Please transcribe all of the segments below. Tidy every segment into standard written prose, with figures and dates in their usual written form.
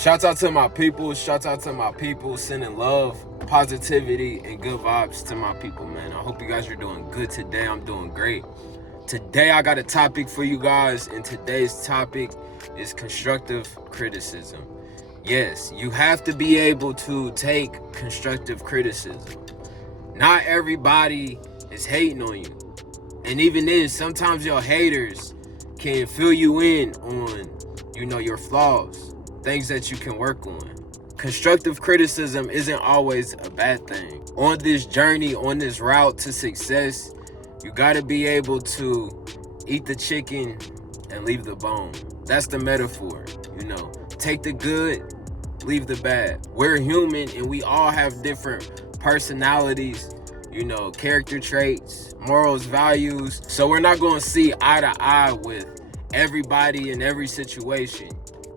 Shouts out to my people. Shouts out to my people. Sending love, positivity, and good vibes to my people, man. I hope you guys are doing good today. I'm doing great. Today, I got a topic for you guys, and today's topic is constructive criticism. Yes, you have to be able to take constructive criticism. Not everybody is hating on you. And even then, sometimes your haters can fill you in on, your flaws, things that you can work on. Constructive criticism isn't always a bad thing. On this journey, on this route to success, you gotta be able to eat the chicken and leave the bone. That's the metaphor, Take the good, leave the bad. We're human and we all have different personalities, character traits, morals, values. So we're not going to see eye to eye with everybody in every situation.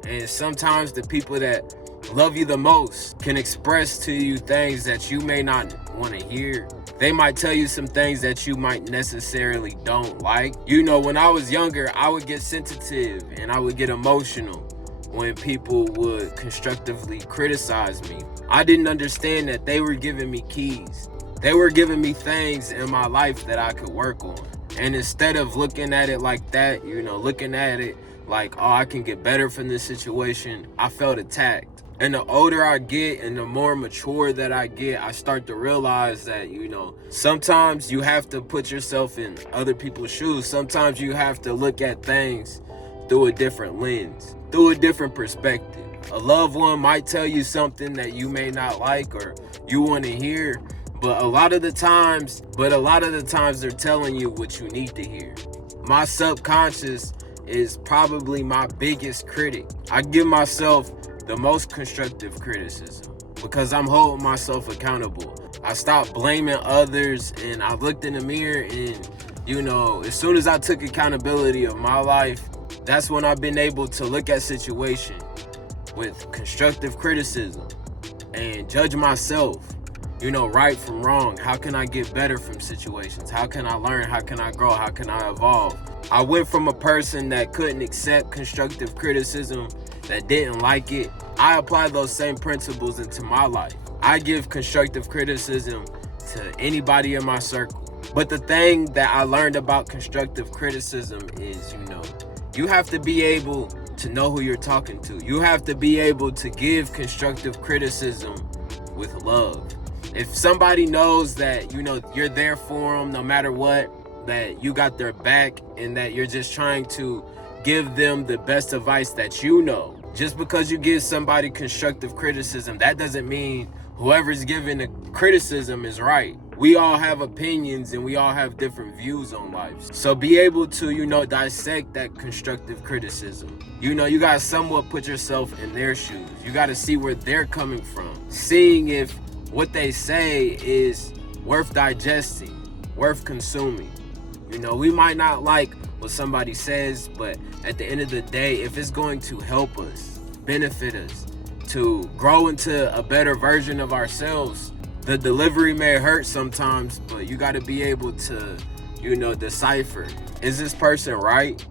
And sometimes the people that love you the most can express to you things that you may not want to hear. They might tell you some things that you might necessarily don't like. When I was younger, I would get sensitive and I would get emotional when people would constructively criticize me. I didn't understand that they were giving me keys. They were giving me things in my life that I could work on. And instead of looking at it like that, looking at it like, oh, I can get better from this situation, I felt attacked. And the older I get and the more mature that I get, I start to realize that, sometimes you have to put yourself in other people's shoes. Sometimes you have to look at things through a different lens, through a different perspective. A loved one might tell you something that you may not like or you want to hear, but a lot of the times they're telling you what you need to hear. My subconscious is probably my biggest critic. I give myself the most constructive criticism because I'm holding myself accountable. I stopped blaming others and I looked in the mirror and, as soon as I took accountability of my life, that's when I've been able to look at situation with constructive criticism and judge myself, right from wrong. How can I get better from situations? How can I learn? How can I grow? How can I evolve? I went from a person that couldn't accept constructive criticism, that didn't like it. I apply those same principles into my life. I give constructive criticism to anybody in my circle. But the thing that I learned about constructive criticism is, you have to be able to know who you're talking to. You have to be able to give constructive criticism with love. If somebody knows that, you're there for them no matter what, that you got their back and that you're just trying to give them the best advice that just because you give somebody constructive criticism, that doesn't mean whoever's giving the criticism is right. We all have opinions and we all have different views on life. So be able to, dissect that constructive criticism. You got to somewhat put yourself in their shoes. You got to see where they're coming from. Seeing if what they say is worth digesting, worth consuming. We might not like what somebody says, but at the end of the day, if it's going to help us, benefit us, to grow into a better version of ourselves, the delivery may hurt sometimes, but you got to be able to, decipher. Is this person right?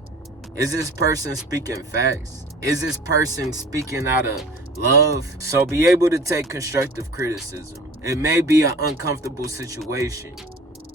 Is this person speaking facts? Is this person speaking out of love? So be able to take constructive criticism. It may be an uncomfortable situation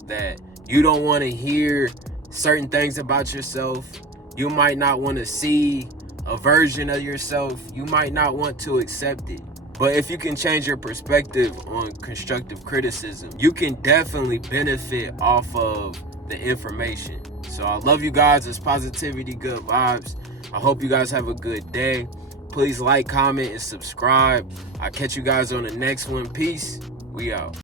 that you don't want to hear certain things about yourself. You might not want to see a version of yourself. You might not want to accept it. But if you can change your perspective on constructive criticism, you can definitely benefit off of the information. So I love you guys. It's positivity, good vibes. I hope you guys have a good day. Please like, comment, and subscribe. I'll catch you guys on the next one. Peace. We out.